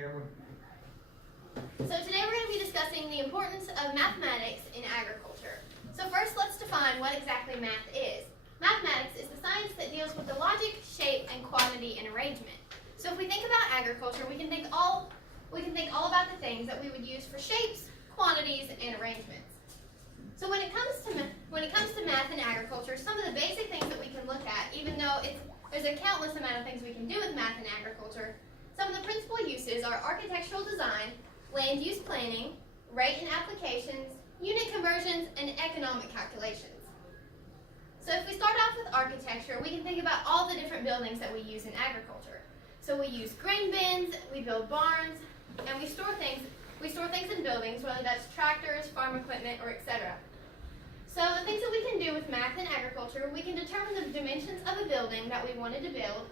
So today we're going to be discussing the importance of mathematics in agriculture. So first let's define what exactly math is. Mathematics is the science that deals with the logic, shape, and quantity and arrangement. So if we think about agriculture, we can think all about the things that we would use for shapes, quantities, and arrangements. So when it comes to math in agriculture, some of the basic things that we can look at, even though there's a countless amount of things we can do with math in agriculture, some of the principal uses are architectural design, land use planning, rate and applications, unit conversions, and economic calculations. So if we start off with architecture, we can think about all the different buildings that we use in agriculture. So we use grain bins, we build barns, and we store things in buildings, whether that's tractors, farm equipment, or etc. So the things that we can do with math in agriculture, we can determine the dimensions of a building that we wanted to build.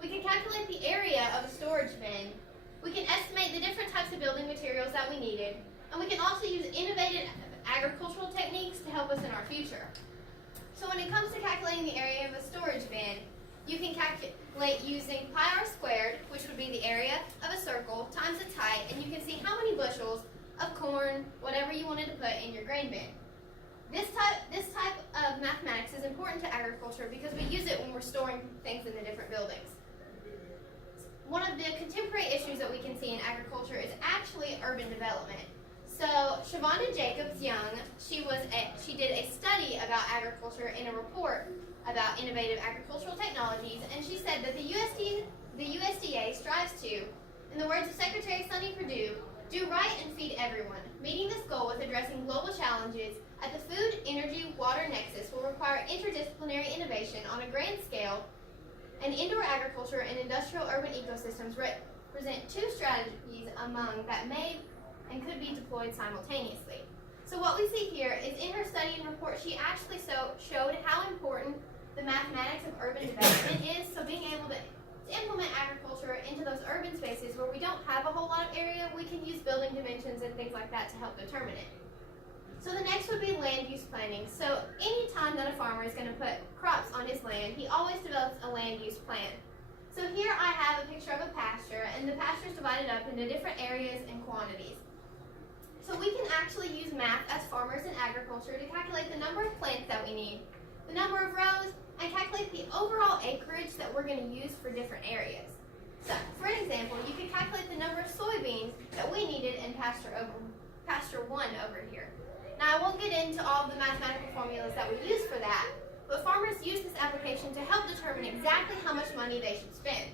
We can calculate the area of a storage bin. We can estimate the different types of building materials that we needed. And we can also use innovative agricultural techniques to help us in our future. So when it comes to calculating the area of a storage bin, you can calculate using pi r squared, which would be the area of a circle, times its height, and you can see how many bushels of corn, whatever you wanted to put in your grain bin. This type of mathematics is important to agriculture because we use it when we're storing things in the different buildings. One of the contemporary issues that we can see in agriculture is actually urban development. So Shavonda Jacobs Young, she did a study about agriculture in a report about innovative agricultural technologies, and she said that the USDA strives to, in the words of Secretary Sonny Perdue, do right and feed everyone. Meeting this goal with addressing global challenges at the food, energy, water nexus will require interdisciplinary innovation on a grand scale, and indoor agriculture and industrial urban ecosystems represent two strategies among that may and could be deployed simultaneously. So what we see here is in her study and report, she actually showed how important the mathematics of urban development is. So being able to implement agriculture into those urban spaces where we don't have a whole lot of area, we can use building dimensions and things like that to help determine it. So the next would be land use planning. So any time that a farmer is going to put crops on his land, he always develops a land use plan. So here I have a picture of a pasture, and the pasture is divided up into different areas and quantities. So we can actually use math as farmers in agriculture to calculate the number of plants that we need, the number of rows, and calculate the overall acreage that we're going to use for different areas. So for an example, you could calculate the number of soybeans that we needed in pasture 1 over here. Now, I won't get into all of the mathematical formulas that we use for that, but farmers use this application to help determine exactly how much money they should spend.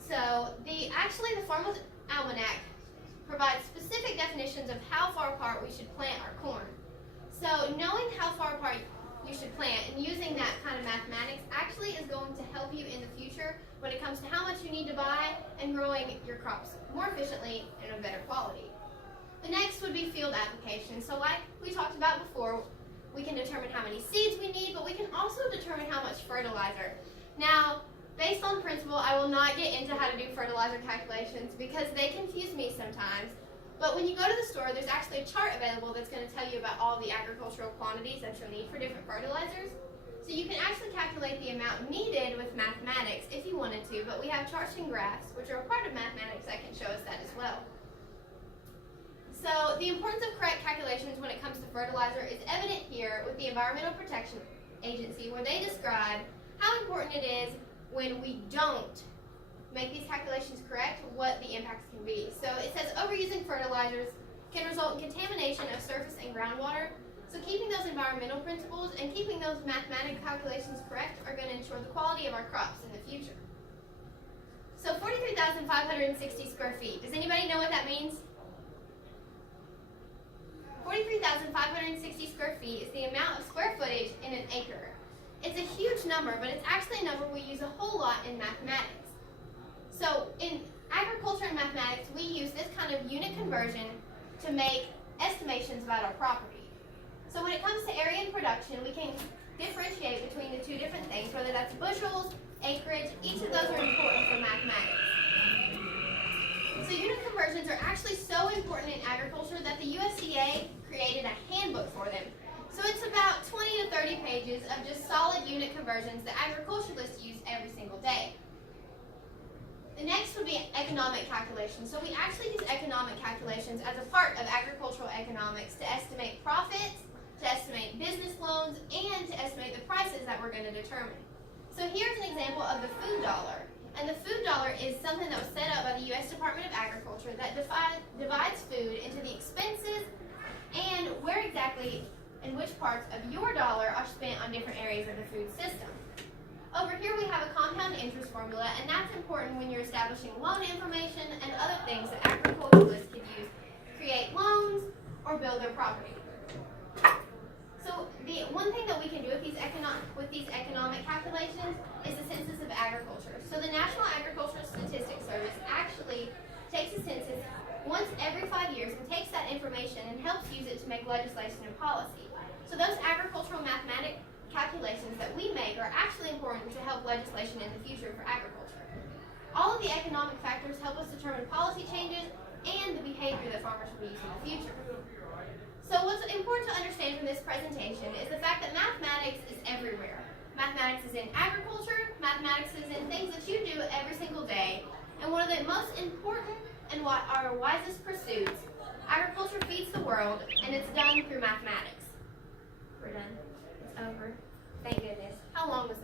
So, the Farmer's Almanac provides specific definitions of how far apart we should plant our corn. So, knowing how far apart you should plant and using that kind of mathematics actually is going to help you in the future when it comes to how much you need to buy and growing your crops more efficiently and of better quality. The next would be field application. So like we talked about before, we can determine how many seeds we need, but we can also determine how much fertilizer. Now, based on principle, I will not get into how to do fertilizer calculations because they confuse me sometimes. But when you go to the store, there's actually a chart available that's going to tell you about all the agricultural quantities that you'll need for different fertilizers. So you can actually calculate the amount needed with mathematics if you wanted to, but we have charts and graphs, which are a part of mathematics that can show us that as well. So the importance of correct calculations when it comes to fertilizer is evident here with the Environmental Protection Agency, where they describe how important it is when we don't make these calculations correct, what the impacts can be. So it says overusing fertilizers can result in contamination of surface and groundwater. So keeping those environmental principles and keeping those mathematical calculations correct are going to ensure the quality of our crops in the future. So 43,560 square feet. Does anybody know what that means? 43,560 square feet is the amount of square footage in an acre. It's a huge number, but it's actually a number we use a whole lot in mathematics. So in agriculture and mathematics, we use this kind of unit conversion to make estimations about our property. So when it comes to area and production, we can differentiate between the two different things, whether that's bushels, acreage. Each of those are important for mathematics. So unit conversions are actually so important in agriculture that the USDA created a handbook for them. So it's about 20 to 30 pages of just solid unit conversions that agriculturalists use every single day. The next would be economic calculations. So we actually use economic calculations as a part of agricultural economics to estimate profits, to estimate business loans, and to estimate the prices that we're going to determine. So here's an example of the food dollar. And the food dollar is something that was set up by the U.S. Department of Agriculture that divides food into the expenses and where exactly and which parts of your dollar are spent on different areas of the food system. Over here we have a compound interest formula, and that's important when you're establishing loan information and other things that agriculturalists could use to create loans or build their property. So the one thing that we can do with these economic calculations is the Census of Agriculture. So the National Agricultural Statistics Service actually takes a census once every 5 years and takes that information and helps use it to make legislation and policy. So those agricultural mathematic calculations that we make are actually important to help legislation in the future for agriculture. All of the economic factors help us determine policy changes and the behavior that farmers will use in the future. So what's important to understand from this presentation is the fact that mathematics is everywhere. Mathematics is in agriculture, mathematics is in things that you do every single day, and one of the most important and what our wisest pursuits, agriculture feeds the world, and it's done through mathematics. We're done. It's over. Thank goodness. How long was